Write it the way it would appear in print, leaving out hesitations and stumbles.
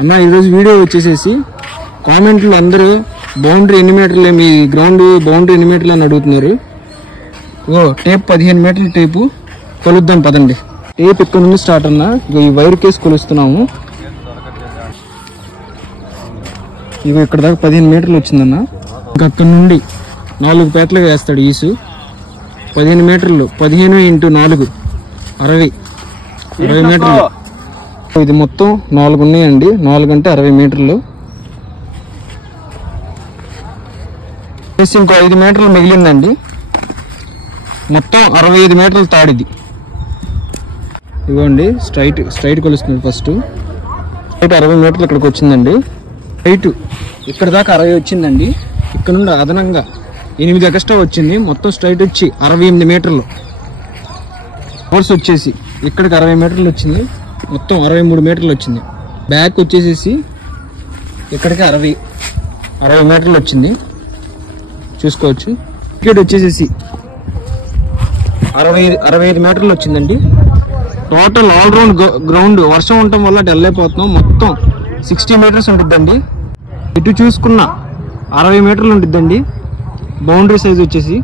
అన్న ఈరోజు వీడియో వచ్చేసేసి కామెంట్లు అందరూ బౌండరీ ఎన్ని మీటర్లు, మీ గ్రౌండ్ బౌండరీ ఎన్ని మీటర్లు అని అడుగుతున్నారు. ఓ టేప్ 15 మీటర్ల టేపు కొలుద్దాం పదండి. టేప్ ఇక్కడ నుండి స్టార్ట్ అన్న, ఈ వైర్ కేసు కొలుస్తున్నాము. ఇగో ఇక్కడ దాకా 15 మీటర్లు వచ్చిందన్న. ఇంకా అక్కడ నుండి 4 పేటలుగా వేస్తాడు ఈసు. 15 మీటర్లు 15 × 4 60 మీటర్లు. ఇది మొత్తం 4 ఉన్నాయండి. 4 అంటే 60 మీటర్లు. ఇంకో 5 మీటర్లు మిగిలిందండి. మొత్తం 65 మీటర్లు తాడిది. ఇవ్వండి స్ట్రైట్ కొలుస్తుంది. ఫస్ట్ స్ట్రైట్ 60 మీటర్లు ఇక్కడికి వచ్చిందండి. స్ట్రైట్ ఇక్కడ దాకా 60 వచ్చిందండి. ఇక్కడ నుండి అదనంగా 8 ఎక్స్ట్రా వచ్చింది. మొత్తం స్ట్రైట్ వచ్చి 68 మీటర్లు. ఫోర్స్ వచ్చేసి ఇక్కడికి 60 మీటర్లు వచ్చింది. మొత్తం 63 మీటర్లు వచ్చింది. బ్యాక్ వచ్చేసేసి ఇక్కడికి 60 మీటర్లు వచ్చింది. చూసుకోవచ్చు. వికెట్ వచ్చేసేసి 65 మీటర్లు వచ్చిందండి. టోటల్ ఆల్రౌండ్ గ్రౌండ్ వర్షం ఉండటం వల్ల డల్ అయిపోతున్నాం. మొత్తం 60 మీటర్స్ ఉంటుందండి. ఇటు చూసుకున్న 60 మీటర్లు ఉంటుందండి. బౌండరీ సైజ్ వచ్చేసి